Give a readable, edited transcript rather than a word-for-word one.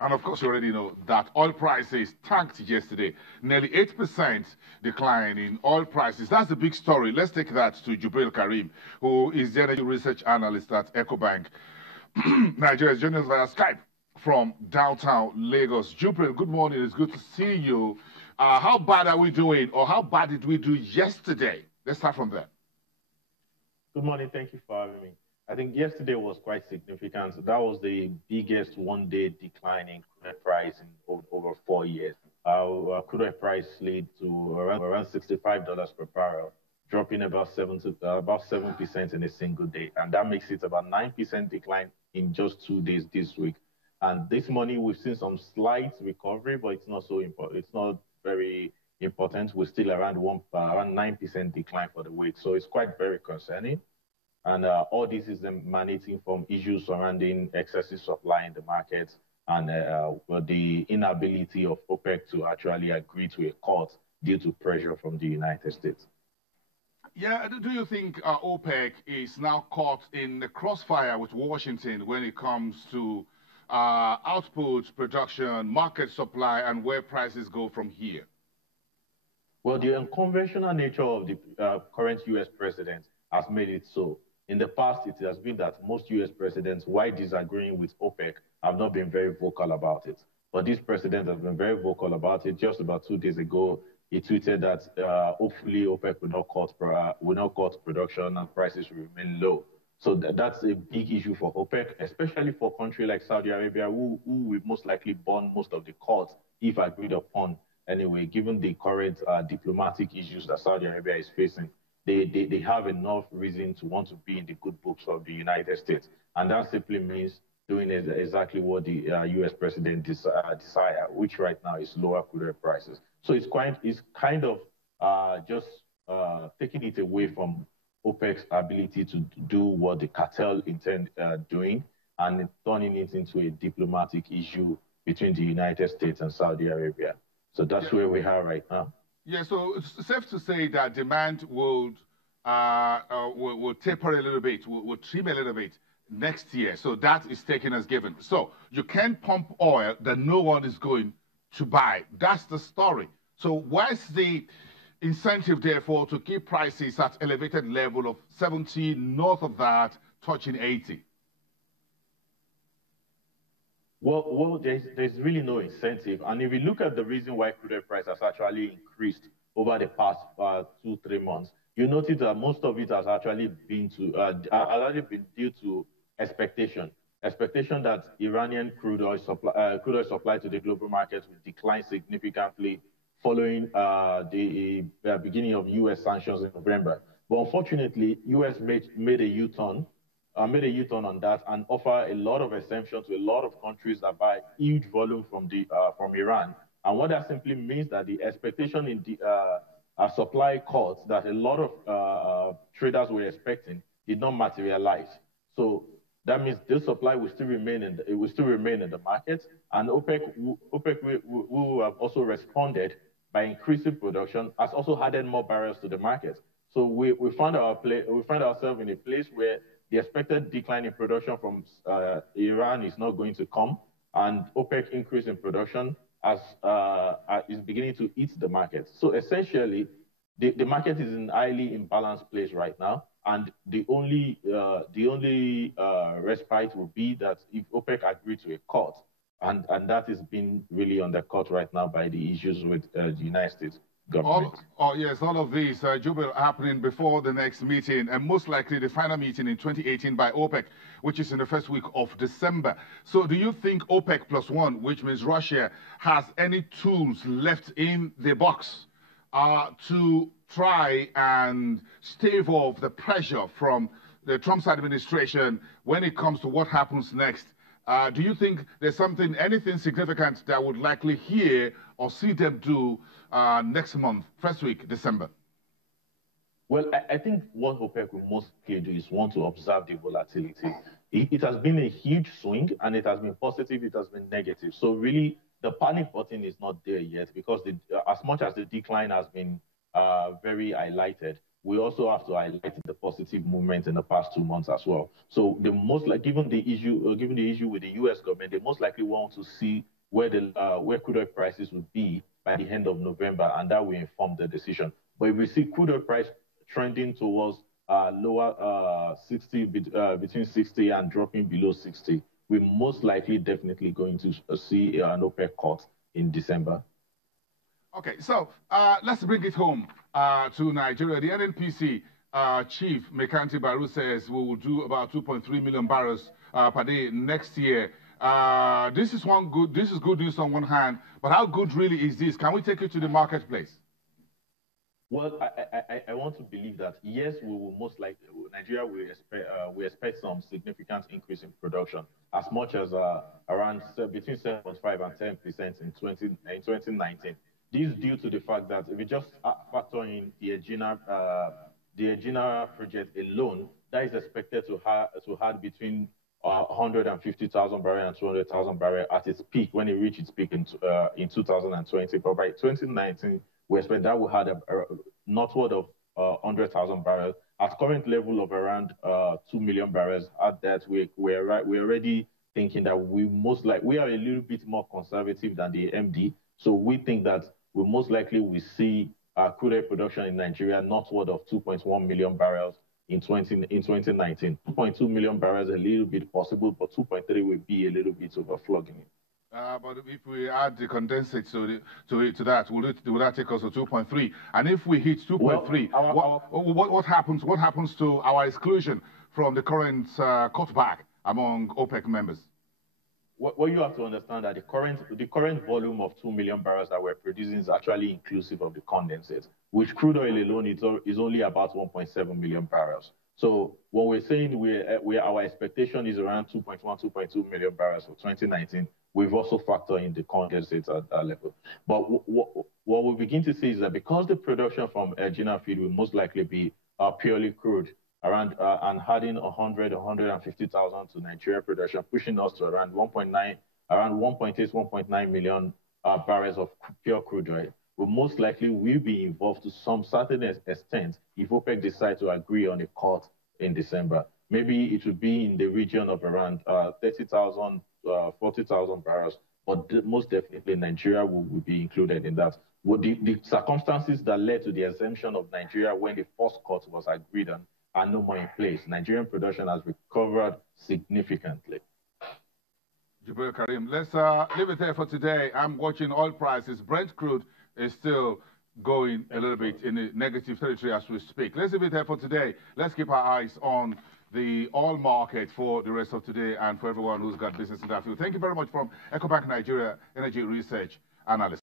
And of course, you already know that oil prices tanked yesterday. Nearly 8% decline in oil prices. That's the big story. Let's take that to Jubril Karim, who is the energy research analyst at EcoBank. Nigeria is joining us via Skype from downtown Lagos. Jubril, good morning. It's good to see you. How bad are we doing, or how bad did we do yesterday? Let's start from there. Good morning. Thank you for having me. I think yesterday was quite significant. That was the biggest one-day decline in crude price in over 4 years. Our crude oil price slid to around $65 per barrel, dropping about 7% in a single day, and that makes it about 9% decline in just 2 days this week. And this morning we've seen some slight recovery, but it's not so important. It's not very important. We're still around 9% decline for the week, so it's quite very concerning. And all this is emanating from issues surrounding excessive supply in the market and the inability of OPEC to actually agree to a cut due to pressure from the United States. Yeah, do you think OPEC is now caught in the crossfire with Washington when it comes to output, production, market supply, and where prices go from here? Well, the unconventional nature of the current U.S. president has made it so. In the past, it has been that most U.S. presidents, while disagreeing with OPEC, have not been very vocal about it. But this president has been very vocal about it. Just about 2 days ago, he tweeted that hopefully OPEC will not cut production and prices will remain low. So that's a big issue for OPEC, especially for a country like Saudi Arabia, who will most likely burn most of the cuts if agreed upon. Anyway, given the current diplomatic issues that Saudi Arabia is facing, they have enough reason to want to be in the good books of the United States. And that simply means doing exactly what the U.S. president desire, which right now is lower crude oil prices. So it's kind of just taking it away from OPEC's ability to do what the cartel intend doing and turning it into a diplomatic issue between the United States and Saudi Arabia. So that's where we are right now. Yeah, so it's safe to say that demand will taper a little bit, will trim a little bit next year. So that is taken as given. So you can't pump oil that no one is going to buy. That's the story. So where's the incentive, therefore, to keep prices at elevated level of 70, north of that, touching 80? Well, there's really no incentive. And if you look at the reason why crude oil price has actually increased over the past 2-3 months, you notice that most of it has actually been due to expectation that Iranian crude oil supply to the global markets will decline significantly following the beginning of U.S. sanctions in November. But unfortunately, U.S. made a U-turn. Made a U-turn on that and offer a lot of exemptions to a lot of countries that buy huge volume from Iran. And what that simply means that the expectation in the supply cuts that a lot of traders were expecting did not materialize. So that means this supply will still remain in the market, and OPEC who have also responded by increasing production has also added more barrels to the market. So we find ourselves in a place where the expected decline in production from Iran is not going to come, and OPEC increase in production is beginning to eat the market. So essentially, the market is in a highly imbalanced place right now, and the only respite will be that if OPEC agree to a cut, and that is being really undercut right now by the issues with the United States government. Yes, all of these, Jubil, happening before the next meeting, and most likely the final meeting in 2018 by OPEC, which is in the first week of December. So do you think OPEC plus one, which means Russia, has any tools left in the box to try and stave off the pressure from the Trump administration when it comes to what happens next? Do you think there's anything significant that would likely hear or see them do next month, first week, December? Well, I think what OPEC will mostly do is want to observe the volatility. It has been a huge swing, and it has been positive, it has been negative. So really, the panic button is not there yet, because as much as the decline has been very highlighted, we also have to highlight the positive movement in the past 2 months as well. So the most like given the issue with the U.S. government, they most likely want to see where crude oil prices would be by the end of November, and that will inform the decision. But if we see crude oil price trending towards lower 60 between 60 and dropping below 60, we're most likely definitely going to see an OPEC cut in December. Okay, so let's bring it home to Nigeria. The NNPC chief, Mekanti Baru, says we will do about 2.3 million barrels per day next year. This is good news on one hand, but how good really is this? Can we take it to the marketplace? Well, I want to believe that, yes, we will most likely, Nigeria will expect some significant increase in production, as much as around between 7.5 and 10% in 2019. This is due to the fact that if we just factor in the Egina project alone, that is expected to have between 150,000 barrels and 200,000 barrels at its peak, when it reached its peak in 2020. But by 2019, we expect that will have northward of 100,000 barrels. At current level of around 2 million barrels, at that we're already thinking that we are a little bit more conservative than the MD. So we think that we most likely will see crude oil production in Nigeria northward of 2.1 million barrels in 2019. 2.2 million barrels a little bit possible, but 2.3 will be a little bit overflogging it. But if we add the condensate to that, will that take us to 2.3? And if we hit 2.3, what happens? What happens to our exclusion from the current cutback among OPEC members? What you have to understand that the current volume of 2 million barrels that we're producing is actually inclusive of the condensate, which crude oil alone is only about 1.7 million barrels. So when we're saying our expectation is around 2.1, 2.2 million barrels for 2019, we've also factored in the condensate at that level. But what we begin to see is that because the production from Egina field will most likely be purely crude, around and adding 150,000 to Nigeria production, pushing us to around 1.8, 1.9 million barrels of pure crude oil. But most likely will be involved to some certain extent if OPEC decide to agree on a cut in December. Maybe it would be in the region of around 30,000, 40,000 barrels, but most definitely Nigeria will be included in that. Well, the circumstances that led to the exemption of Nigeria when the first cut was agreed on are no more in place. Nigerian production has recovered significantly. Jibril Karim, let's leave it there for today. I'm watching oil prices. Brent crude is still going a little bit in the negative territory as we speak. Let's leave it there for today. Let's keep our eyes on the oil market for the rest of today and for everyone who's got business in that field. Thank you very much from EcoBank Nigeria Energy Research Analyst.